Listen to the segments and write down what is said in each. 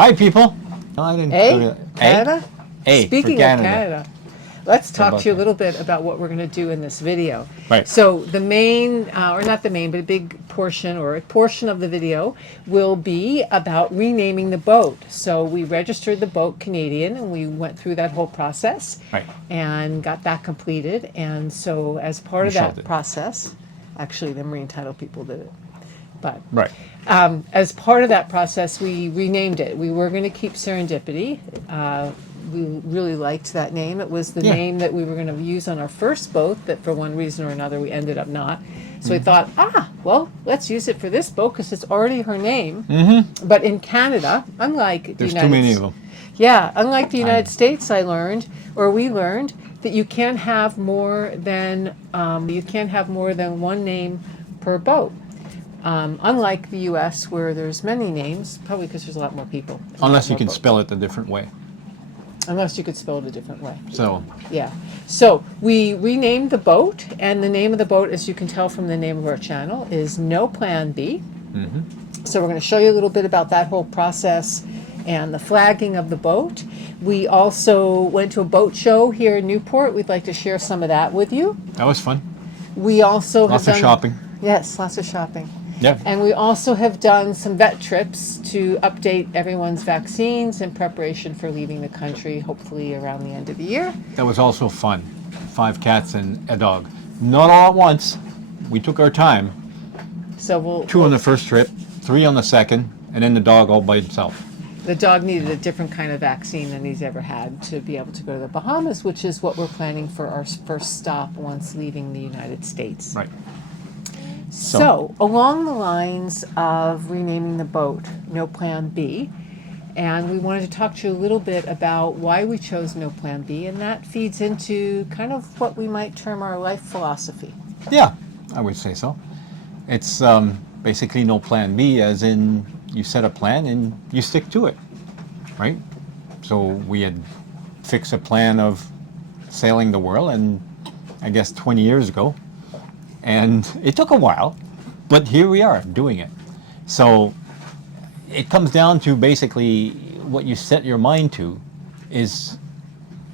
Hi, people. No, I didn't. Hey, Canada? A Speaking for of Canada. Canada, let's talk about to you a that? little bit about what we're going to do in this video. Right. So the main, or not the main, but a big portion or a portion of the video will be about renaming the boat. So we registered the boat Canadian and we went through that whole process Right. and got that completed. And so as part of Michelle that did. process, actually the marine title people did it. But Right. as part of that process, we renamed it. We were going to keep Serendipity. We really liked that name. It was the Yeah. name that we were going to use on our first boat that for one reason or another we ended up not. So we thought, well, let's use it for this boat because it's already her name. Mm-hmm. But in Canada, unlike There's the too United many of them. Yeah, unlike the United States, we learned that you can't have more than one name per boat. Unlike the U.S., where there's many names, probably because there's a lot more people. and a lot Unless you more can boats. spell it a different way. Unless you could spell it a different way. So, Yeah. So we renamed the boat, and the name of the boat, as you can tell from the name of our channel, is No Plan B. So we're going to show you a little bit about that whole process and the flagging of the boat. We also went to a boat show here in Newport. We'd like to share some of that with you. that was fun. We also Lots have of done, shopping. Yes, lots of shopping. Yeah. And we also have done some vet trips to update everyone's vaccines in preparation for leaving the country, hopefully around the end of the year. That was also fun. 5 cats and a dog. Not all at once. We took our time. So we'll 2 on the first trip, 3 on the second, and then the dog all by himself. the dog needed a different kind of vaccine than he's ever had to be able to go to the Bahamas, which is what we're planning for our first stop once leaving the United States. Right. So, along the lines of renaming the boat, No Plan B, and we wanted to talk to you a little bit about why we chose No Plan B, and that feeds into kind of what we might term our life philosophy. Yeah, I would say so. It's basically no plan B, as in you set a plan and you stick to it, right? So we had fixed a plan of sailing the world, and I guess 20 years ago, and it took a while, but here we are doing it. So it comes down to basically what you set your mind to is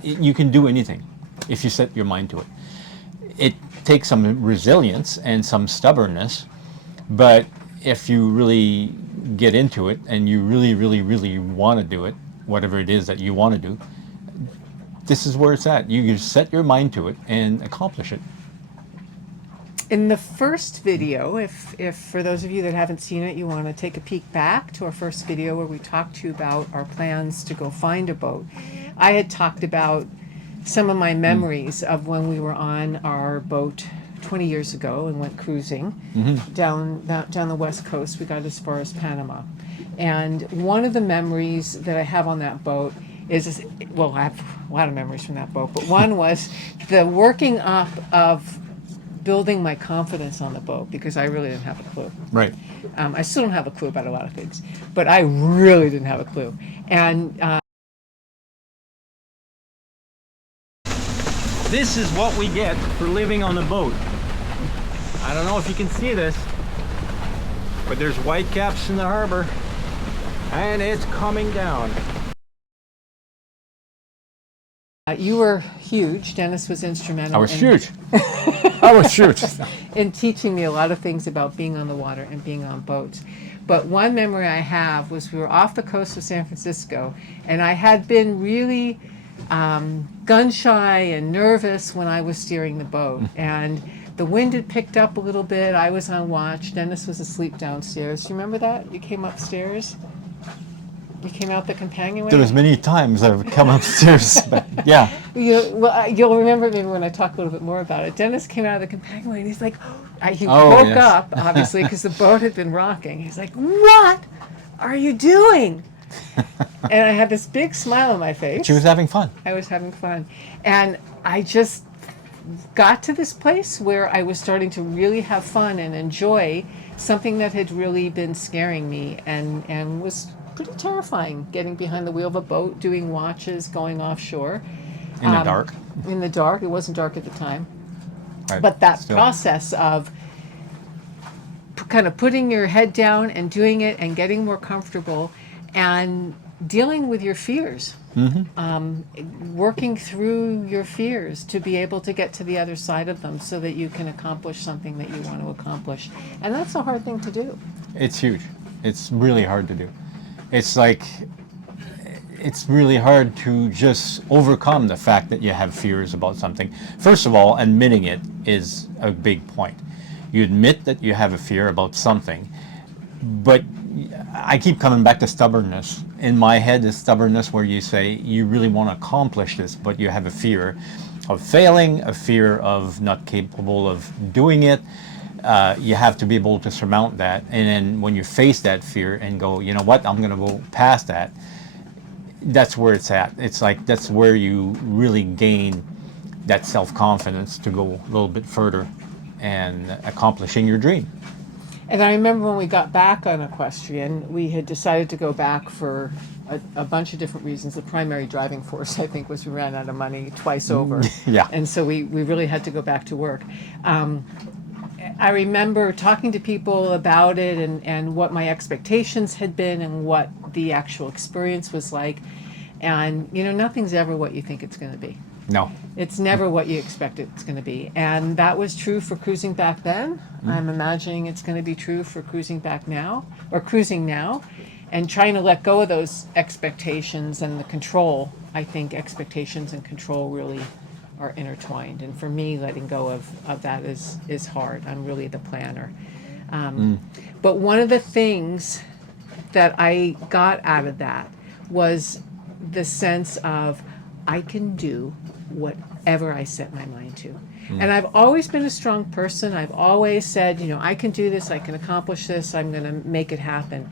you can do anything if you set your mind to it. It takes some resilience and some stubbornness, but if you really get into it and you really, really, really want to do it, whatever it is that you want to do, this is where it's at. You set your mind to it and accomplish it. In the first video, if for those of you that haven't seen it, you want to take a peek back to our first video where we talked to you about our plans to go find a boat, I had talked about some of my memories of when we were on our boat 20 years ago and went cruising down the west coast. We got as far as Panama. And one of the memories that I have on that boat is, well, I have a lot of memories from that boat, but one was the working up of building my confidence on the boat, because I really didn't have a clue. Right. I still don't have a clue about a lot of things, but I really didn't have a clue. And This is what we get for living on a boat. I don't know if you can see this, but there's white caps in the harbor, and it's coming down. you were huge. Dennis was instrumental. I was huge. I was huge. in teaching me a lot of things about being on the water and being on boats. But one memory I have was we were off the coast of San Francisco, and I had been really gun shy and nervous when I was steering the boat. And the wind had picked up a little bit. I was on watch. Dennis was asleep downstairs. Do you remember that? You came upstairs? You came out the companionway? There was many times I've come upstairs, but yeah. You'll remember maybe when I talk a little bit more about it. Dennis came out of the companionway and he's like, he Oh, woke yes. up, obviously, because the boat had been rocking. He's like, "What are you doing?" And I had this big smile on my face. She was having fun. I was having fun. And I just got to this place where I was starting to really have fun and enjoy something that had really been scaring me and was pretty terrifying, getting behind the wheel of a boat, doing watches, going offshore. In the dark. In the dark. It wasn't dark at the time. Right. But that Still. process of kind of putting your head down and doing it and getting more comfortable and dealing with your fears, working through your fears to be able to get to the other side of them so that you can accomplish something that you want to accomplish. And that's a hard thing to do. It's huge. It's really hard to do. It's like, it's really hard to just overcome the fact that you have fears about something. First of all, admitting it is a big point. You admit that you have a fear about something, but I keep coming back to stubbornness. In my head is stubbornness where you say you really want to accomplish this, but you have a fear of failing, a fear of not capable of doing it. You have to be able to surmount that. And then when you face that fear and go, you know what, I'm going to go past that, that's where it's at. It's like that's where you really gain that self-confidence to go a little bit further and accomplishing your dream. And I remember when we got back on equestrian, we had decided to go back for a bunch of different reasons. The primary driving force, I think, was we ran out of money twice over. Yeah. And so we really had to go back to work. I remember talking to people about it and what my expectations had been and what the actual experience was like. And, you know, nothing's ever what you think it's going to be. No. It's never what you expect it's going to be. And that was true for cruising back then. I'm imagining it's going to be true for cruising back now, or cruising now. And trying to let go of those expectations and the control. I think expectations and control really are intertwined. And for me, letting go of that is hard. I'm really the planner. But one of the things that I got out of that was the sense of I can do whatever I set my mind to. And I've always been a strong person. I've always said, you know, I can do this, I can accomplish this, I'm going to make it happen.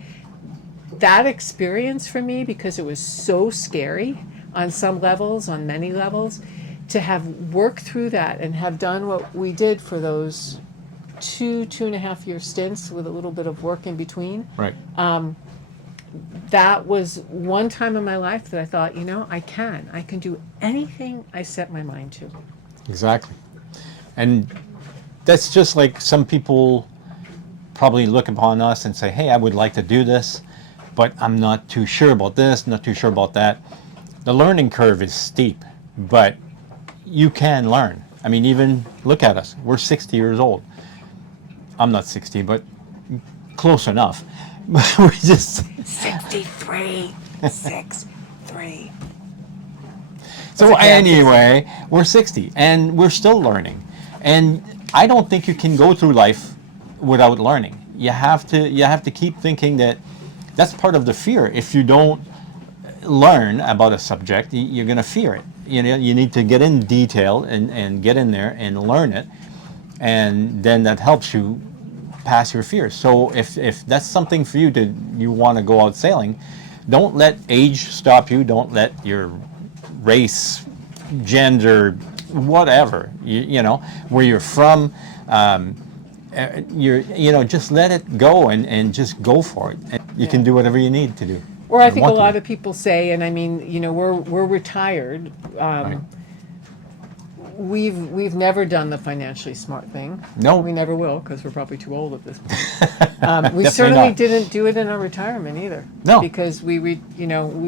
That experience for me, because it was so scary on some levels, on many levels, to have worked through that and have done what we did for those 2.5 year stints with a little bit of work in between. Right. That was one time in my life that I thought, you know, I can do anything I set my mind to. Exactly. And that's just like some people probably look upon us and say, hey, I would like to do this, but I'm not too sure about this, not too sure about that. The learning curve is steep, but you can learn. I mean, even look at us. We're 60 years old. I'm not 60, but close enough. We just 63, 6'3". So anyway, we're 60 and we're still learning. And I don't think you can go through life without learning. You have to keep thinking that that's part of the fear. If you don't learn about a subject, you're going to fear it. You know, you need to get in detail and get in there and learn it. And then that helps you pass your fears. So if that's something for you you want to go out sailing, don't let age stop you. Don't let your race, gender, whatever, you know, where you're from, just let it go and just go for it. And you can do whatever you need to do. Or I think a lot of people say, and I mean, you know, we're retired. Right. We've never done the financially smart thing. No. We never will, because we're probably too old at this point. We Definitely certainly not. didn't do it in our retirement either. No. Because we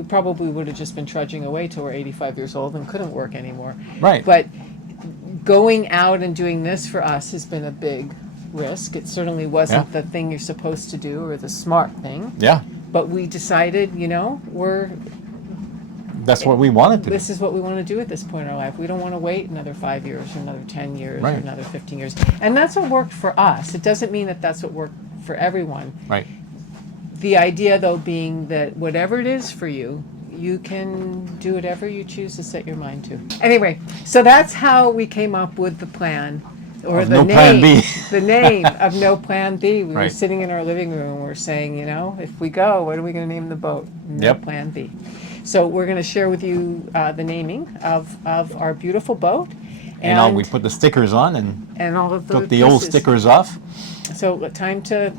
probably would have just been trudging away till we're 85 years old and couldn't work anymore. Right. But going out and doing this for us has been a big risk. It certainly wasn't the thing you're supposed to do or the smart thing. Yeah. But we decided, you know, That's what we wanted to do. this is what we want to do at this point in our life. We don't want to wait another 5 years or another 10 years Right. or another 15 years. And that's what worked for us. It doesn't mean that that's what worked for everyone. Right. The idea, though, being that whatever it is for you, you can do whatever you choose to set your mind to. Anyway, so that's how we came up with the plan. Or Of the No name, Plan B. the name of No Plan B. We were Right. sitting in our living room and we're saying, you know, if we go, what are we going to name the boat? No Yep. Plan B. So we're going to share with you the naming of our beautiful boat. And we put the stickers on and all of the took the old pieces. stickers off. So time to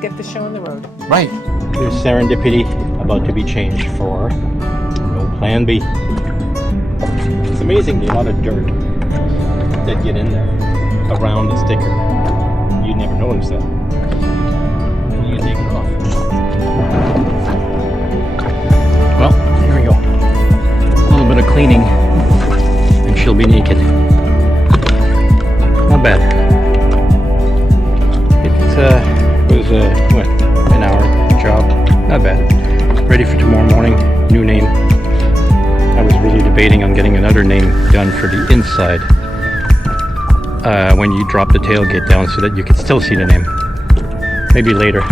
get the show on the road. Right. There's serendipity about to be changed for No Plan B. It's amazing the amount of dirt that get in there around the sticker. You'd never notice that. You take it off. Well, cleaning, and she'll be naked. Not bad. It was what, an hour job. Not bad. Ready for tomorrow morning. New name. I was really debating on getting another name done for the inside when you drop the tailgate down so that you can still see the name. Maybe later.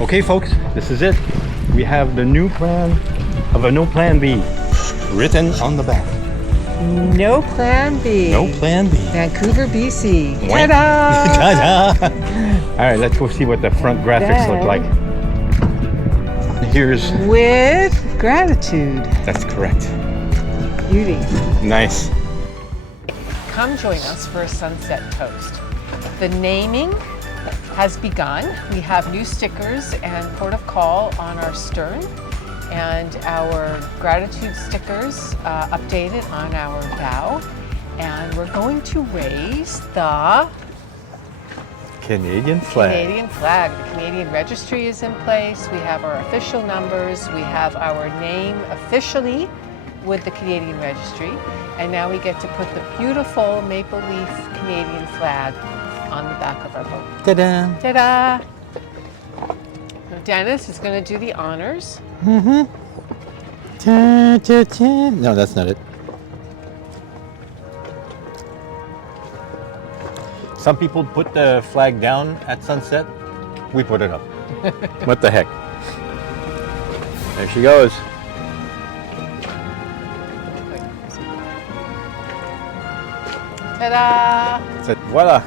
Okay folks, this is it. We have the new plan of a no plan B written on the back. No plan B. No plan B. Vancouver, BC. Wait. Ta-da! Ta-da! Alright, let's go see what the front graphics look like. Here's... With gratitude. That's correct. Beauty. Nice. Come join us for a sunset toast. The naming has begun. We have new stickers and port of call on our stern, and our gratitude stickers updated on our bow. And we're going to raise the Canadian flag. Canadian flag. The Canadian registry is in place. We have our official numbers. We have our name officially with the Canadian registry. And now we get to put the beautiful maple leaf Canadian flag on the back of our boat. Ta-da! Ta-da! So Dennis is going to do the honors. Mm-hmm. Ta-ta-ta. No, that's not it. Some people put the flag down at sunset. We put it up. What the heck? There she goes. Ta-da! So, voila.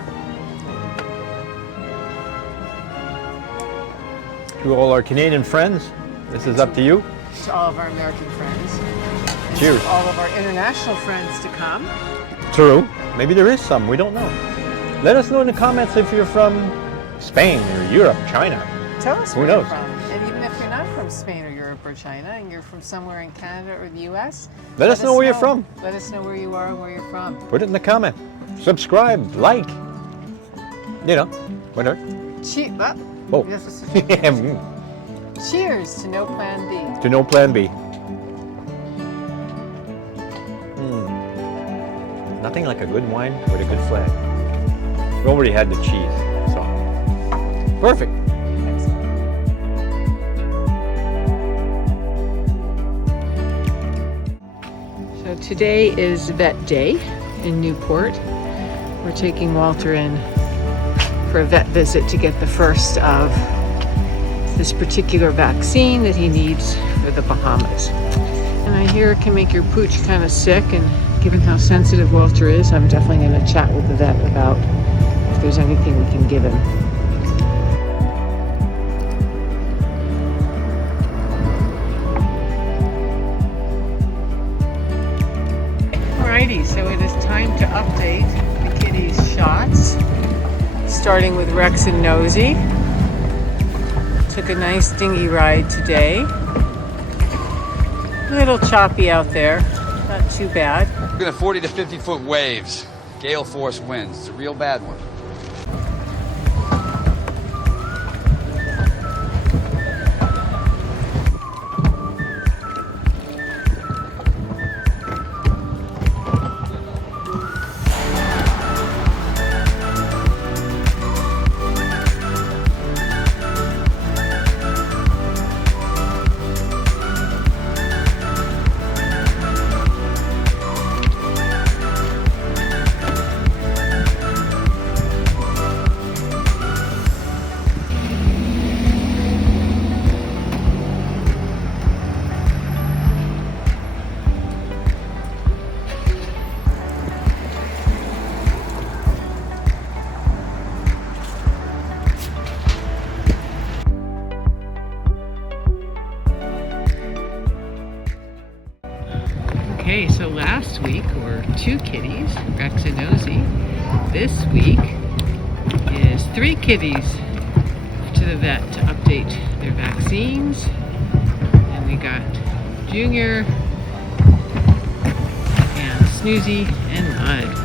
To all our Canadian friends, this is up to you. To all of our American friends. And Cheers. to all of our international friends to come. True. Maybe there is some. We don't know. Let us know in the comments if you're from Spain or Europe, China. Tell us Who where knows? you're from. And even if you're not from Spain or Europe or China and you're from somewhere in Canada or the US, Let us know where you're from. Let us know where you are and where you're from. Put it in the comment. Subscribe, like. You know, whatever. Oh. Oh. Yes, it's- To Cheers to No Plan B. no plan B. Nothing like a good wine with a good flag. We already had the cheese, so perfect. So today is vet day in Newport. We're taking Walter in for a vet visit to get the first of this particular vaccine that he needs for the Bahamas. And I hear it can make your pooch kind of sick, and given how sensitive Walter is, I'm definitely going to chat with the vet about if there's anything we can give him. Alrighty, so it is time to update the kitties' shots, starting with Rex and Nosy. Took a nice dinghy ride today. A little choppy out there, not too bad. Looking at 40 to 50 foot waves, gale force winds. It's a real bad one. Okay, so last week were 2 kitties, Rex and Nosy. This week is 3 kitties to the vet to update their vaccines. And we got Junior and Snoozy and Mud.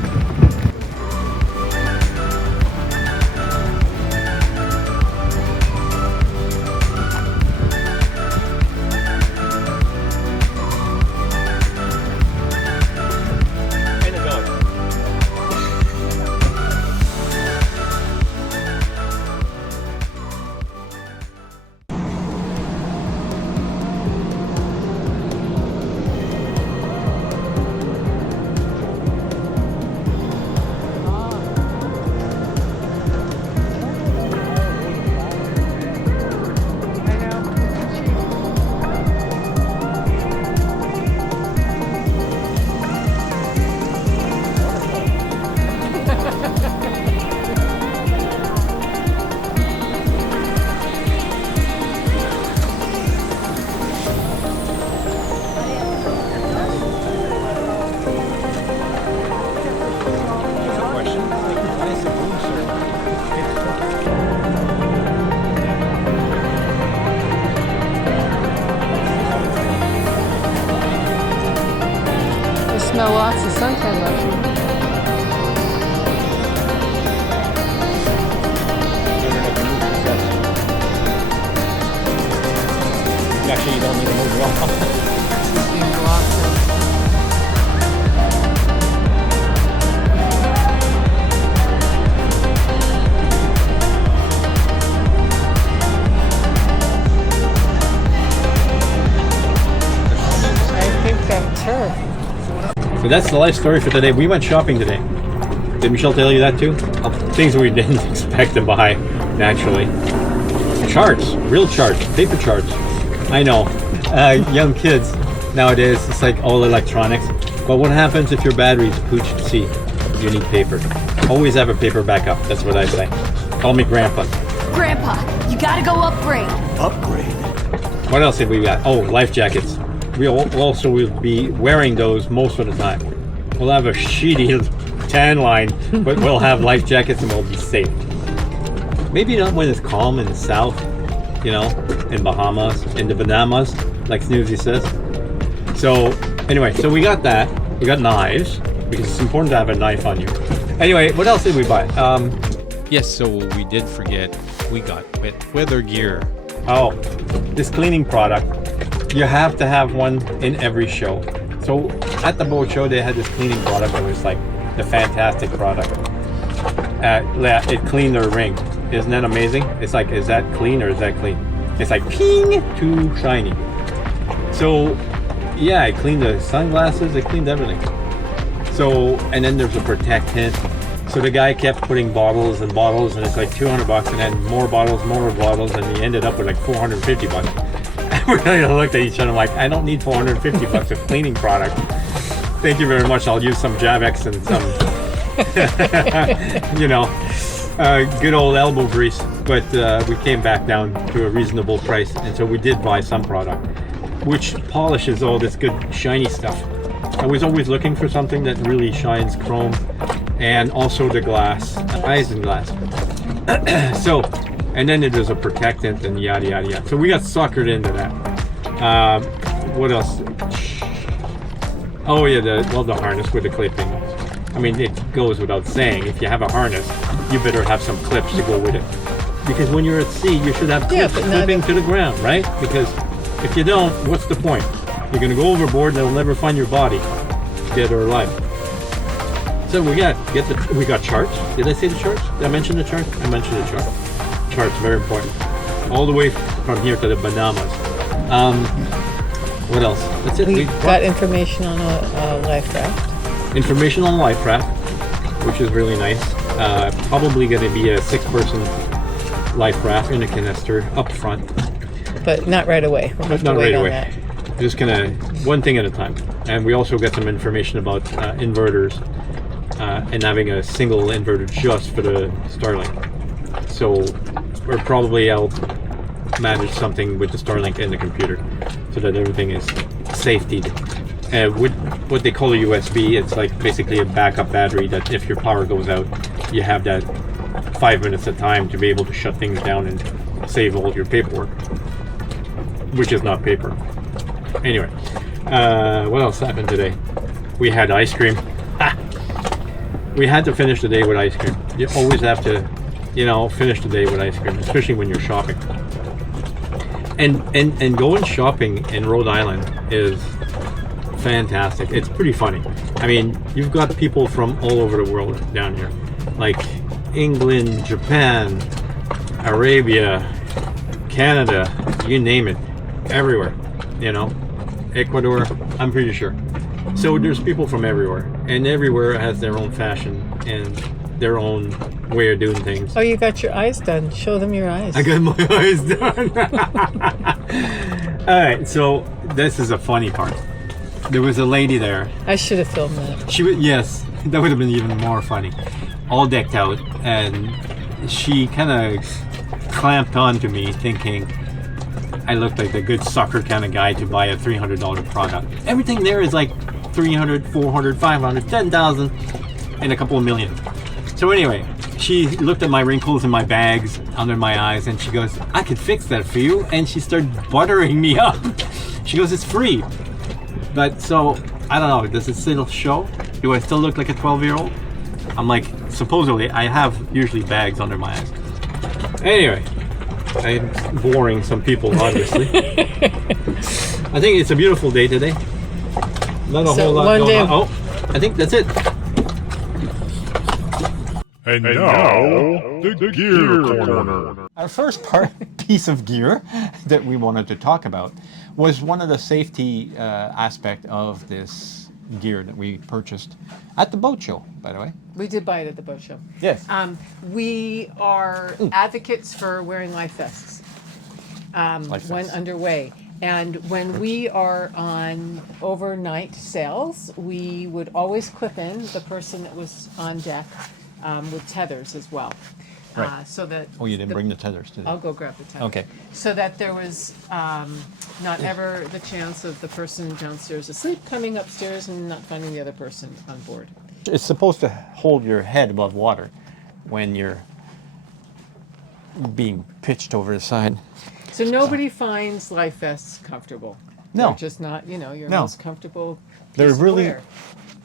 Smell lots of suntan lotion. Actually, you don't need to move it all. I think that's her. So that's the life story for today. We went shopping today. Did Michelle tell you that too? Things we didn't expect to buy, naturally. Charts, real charts, paper charts. I know, young kids nowadays, it's like all electronics. But what happens if your battery's pooch to see? You need paper. Always have a paper backup, that's what I say. Call me Grandpa. Grandpa, you gotta go upgrade. Upgrade? What else have we got? Oh, life jackets. We also will be wearing those most of the time. We'll have a sheety tan line, but we'll have life jackets and we'll be safe. Maybe not when it's calm in the south, you know, in Bahamas, in the Banamas, like Snoozy says. So, anyway, so we got that. We got knives, because it's important to have a knife on you. Anyway, what else did we buy? Yes, so we did forget, we got weather gear. Oh, this cleaning product. You have to have one in every show. So at the boat show, they had this cleaning product that was like the fantastic product. It cleaned their ring. Isn't that amazing? It's like, is that clean or is that clean? It's like ping, too shiny. So yeah, it cleaned the sunglasses, it cleaned everything. So, and then there's a protectant. So the guy kept putting bottles and bottles, and it's like $200, and then more bottles, and he ended up with like $450. We really looked at each other like, I don't need $450 of cleaning product. Thank you very much. I'll use some Javex and some, you know, good old elbow grease. But we came back down to a reasonable price, and so we did buy some product, which polishes all this good shiny stuff. I was always looking for something that really shines chrome, and also the glass, isinglass. So. And then there's a protectant and yada yada yada. So we got suckered into that. What else? Oh yeah, the harness with the clipping. I mean, it goes without saying. If you have a harness, you better have some clips to go with it. Because when you're at sea, you should have clips clipping to the ground, right? Because if you don't, what's the point? You're gonna go overboard and they'll never find your body, dead or alive. So we got charts. Did I say the charts? Did I mention the chart? I mentioned the chart. Charts, very important. All the way from here to the Banamas. What else? That's it. We got information on a life raft. Information on life raft, which is really nice. Probably going to be a 6-person life raft in a canister up front. But not right away. We'll have Not to wait right on away. that. Just gonna one thing at a time. And we also got some information about inverters and having a single inverter just for the Starlink. So we're probably I'll manage something with the Starlink in the computer so that everything is safetied. with what they call a USB. It's like basically a backup battery that if your power goes out, you have that 5 minutes of time to be able to shut things down and save all your paperwork, which is not paper. Anyway, what else happened today? We had ice cream. We had to finish the day with ice cream. You always have to, finish the day with ice cream, especially when you're shopping. And going shopping in Rhode Island is fantastic. It's pretty funny. I mean, you've got people from all over the world down here, like England, Japan, Arabia, Canada, you name it, everywhere. Ecuador, I'm pretty sure. So there's people from everywhere, and everywhere has their own fashion and their own way of doing things. Oh, you got your eyes done. Show them your eyes. I got my eyes done. All right, so this is a funny part. There was a lady there. I should have filmed that. She was, yes, that would have been even more funny. All decked out, and she kind of clamped onto me, thinking I looked like the good sucker kind of guy to buy a $300 product. Everything there is like 300, 400, 500, 10,000, and a couple of million. So anyway, she looked at my wrinkles and my bags under my eyes, and she goes, I could fix that for you. And she started buttering me up. She goes, it's free. But so, I don't know, does it still show? Do I still look like a 12-year-old? I'm like, supposedly, I have usually bags under my eyes. Anyway, I'm boring some people, obviously. I think it's a beautiful day today. Not a whole lot going on. Oh, I think that's it. And now, the Gear Corner. Our first piece of gear that we wanted to talk about was one of the safety aspect of this gear that we purchased at the boat show, by the way. We did buy it at the boat show. Yes. We are advocates for wearing life vests Life when vests. underway. And when we are on overnight sails, we would always clip in the person that was on deck with tethers as well. Right. So that Oh, you didn't bring the tethers today. I'll go grab the tether. Okay. So that there was not ever the chance of the person downstairs asleep coming upstairs and not finding the other person on board. It's supposed to hold your head above water when you're being pitched over the side. So nobody finds life vests comfortable. No. They're just not, your No. most comfortable piece They're to really, wear.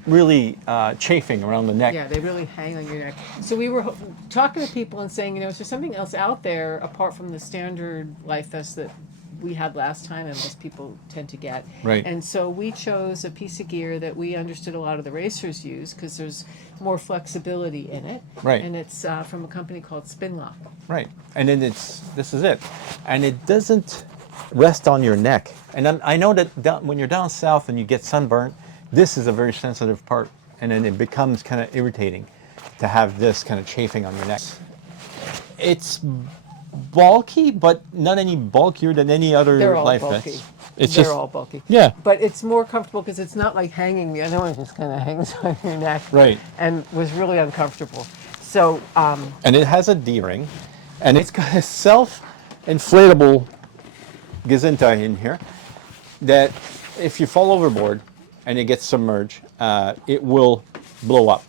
really chafing around the neck. Yeah, they really hang on your neck. So we were talking to people and saying, is there something else out there apart from the standard life vest that we had last time and most people tend to get? Right. And so we chose a piece of gear that we understood a lot of the racers use because there's more flexibility in it. Right. And it's from a company called Spinlock. Right. And then this is it. And it doesn't rest on your neck. And I know that when you're down south and you get sunburnt, this is a very sensitive part. And then it becomes kind of irritating to have this kind of chafing on your neck. It's bulky, but not any bulkier than any other They're all life bulky. vest. It's They're just, all bulky. Yeah. But it's more comfortable because it's not like hanging. The other one just kind of hangs on your neck. Right. And was really uncomfortable. So, And it has a D-ring, and it's got a self-inflatable gazinta in here that if you fall overboard and it gets submerged, it will blow up.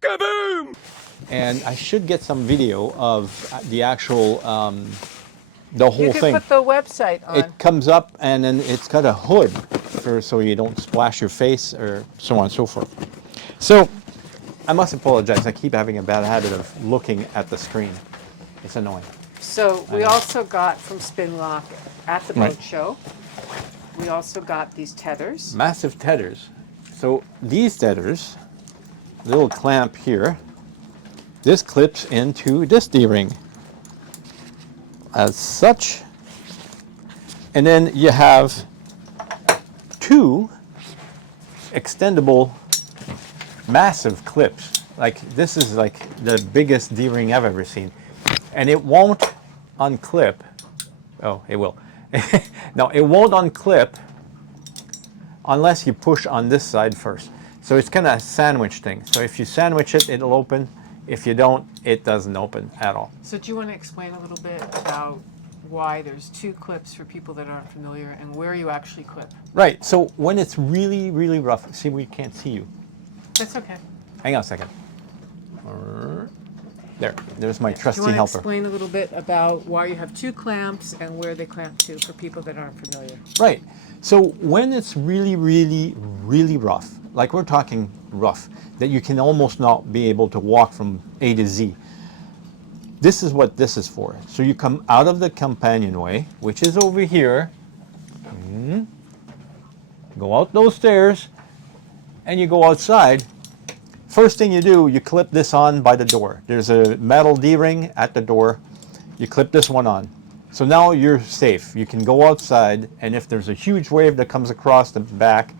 Kaboom! And I should get some video of the actual, the whole you can thing. put the website on. It comes up and then it's got a hood so you don't splash your face or so on and so forth. So I must apologize. I keep having a bad habit of looking at the screen. It's annoying. So we also got from Spinlock at the boat Right. show. We also got these tethers. Massive tethers. So these tethers, little clamp here, this clips into this D-ring as such. And then you have two extendable massive clips. Like this is like the biggest D-ring I've ever seen. And it won't unclip. Oh, it will. No, it won't unclip unless you push on this side first. So it's kind of a sandwich thing. So if you sandwich it, it'll open. If you don't, it doesn't open at all. So do you want to explain a little bit about why there's two clips for people that aren't familiar and where you actually clip. Right. So when it's really, really rough, see, we can't see you. That's okay. Hang on a second. There. There's my Do you trusty want to helper. explain a little bit about why you have two clamps and where they clamp to for people that aren't familiar? Right. So when it's really, really, really rough, like we're talking rough, that you can almost not be able to walk from A to Z, this is what this is for. So you come out of the companionway, which is over here, go out those stairs, and you go outside. First thing you do, you clip this on by the door. There's a metal D-ring at the door. You clip this one on. So now you're safe. You can go outside, and if there's a huge wave that comes across the back,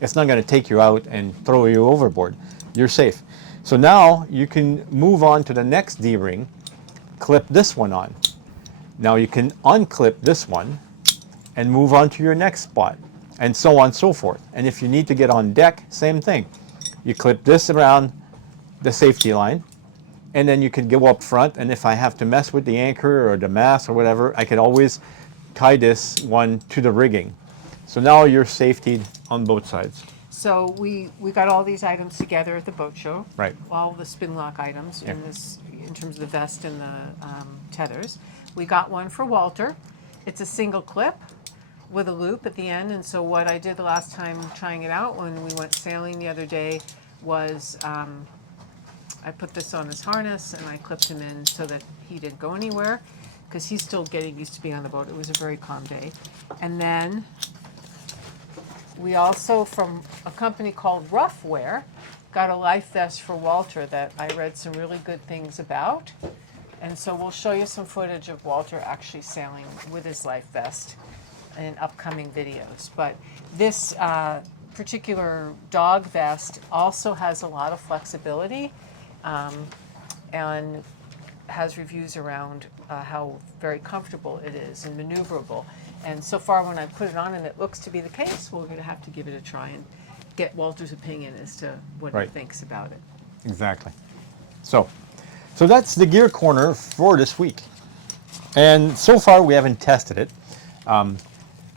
it's not going to take you out and throw you overboard. You're safe. So now you can move on to the next D-ring, clip this one on. Now you can unclip this one and move on to your next spot, and so on and so forth. And if you need to get on deck, same thing. You clip this around the safety line, and then you can go up front, and if I have to mess with the anchor or the mast or whatever, I can always tie this one to the rigging. So now you're safetied on both sides. So we got all these items together at the boat show. Right. All the spin lock items in this, in terms of the vest and the tethers. We got one for Walter. It's a single clip with a loop at the end. And so what I did the last time trying it out when we went sailing the other day was I put this on his harness and I clipped him in so that he didn't go anywhere because he's still getting used to being on the boat. It was a very calm day. And then we also, from a company called Roughwear, got a life vest for Walter that I read some really good things about. And so we'll show you some footage of Walter actually sailing with his life vest in upcoming videos. But this particular dog vest also has a lot of flexibility and has reviews around how very comfortable it is and maneuverable. And so far when I put it on and it looks to be the case, we're going to have to give it a try and get Walter's opinion as to what he thinks about it. Exactly. So that's the gear corner for this week. And so far we haven't tested it.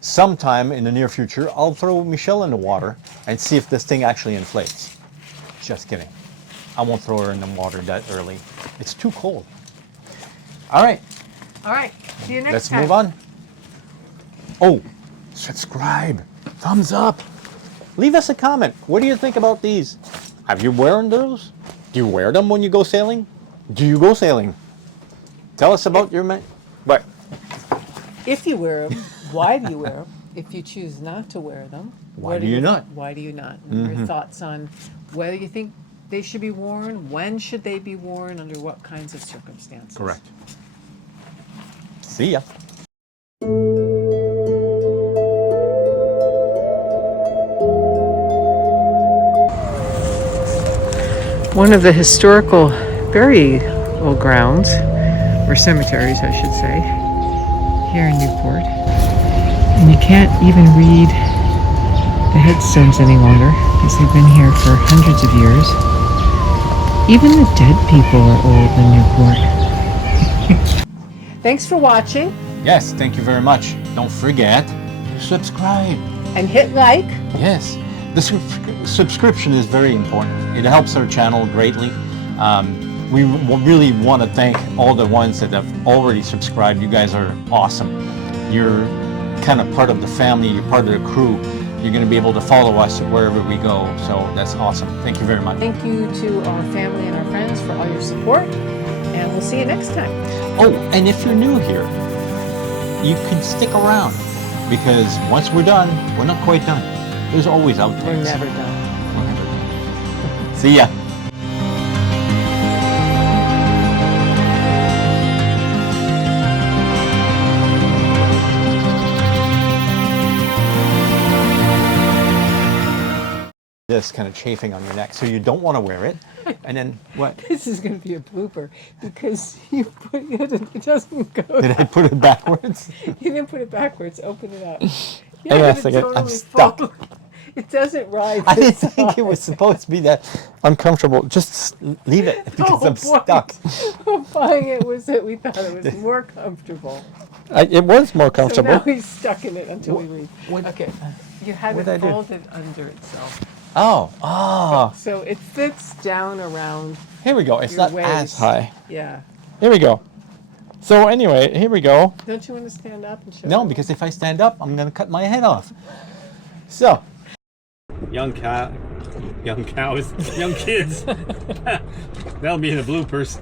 Sometime in the near future, I'll throw Michelle in the water and see if this thing actually inflates. Just kidding. I won't throw her in the water that early. It's too cold. All right. All right. See you next Let's time. move on. Oh, subscribe. Thumbs up. Leave us a comment. What do you think about these? Have you worn those? Do you wear them when you go sailing? Do you go sailing? Tell us about your What? If you wear them, why do you wear them? If you choose not to wear them, Why do you not? Why do you not? And your thoughts on whether you think they should be worn, when should they be worn, under what kinds of circumstances? Correct. See ya. One of the historical burial grounds, or cemeteries, I should say, here in Newport. And you can't even read the headstones any longer because they've been here for hundreds of years. Even the dead people are old in Newport. Thanks for watching. Yes, thank you very much. Don't forget to subscribe. And hit like. Yes, the subscription is very important. It helps our channel greatly. We really want to thank all the ones that have already subscribed. You guys are awesome. You're kind of part of the family. You're part of the crew. You're going to be able to follow us wherever we go. So that's awesome. Thank you very much. Thank you to our family and our friends for all your support. And we'll see you next time. Oh, and if you're new here, you can stick around because once we're done, we're not quite done. There's always outtakes. We're never done. We're never done. See ya. This kind of chafing on your neck, so you don't want to wear it. And then what? This is going to be a blooper because you put it doesn't go. Did I put it backwards? You didn't put it backwards. Open it up. Yes, I'm stuck. It doesn't ride. I didn't this think it was high. supposed to be that uncomfortable. Just leave it because I'm stuck. Buying it was that we thought it was more comfortable. It was more So comfortable. now he's stuck in it until we leave. what- Okay, you have what'd I it do? folded under itself. Oh, So it fits down around, here we go. It's your not as waist. high. yeah. Here we go. So anyway, here we go. Don't you want to stand up and show No, them? because if I stand up, I'm gonna cut my head off. So, Young cows, young kids. That'll be in the bloopers.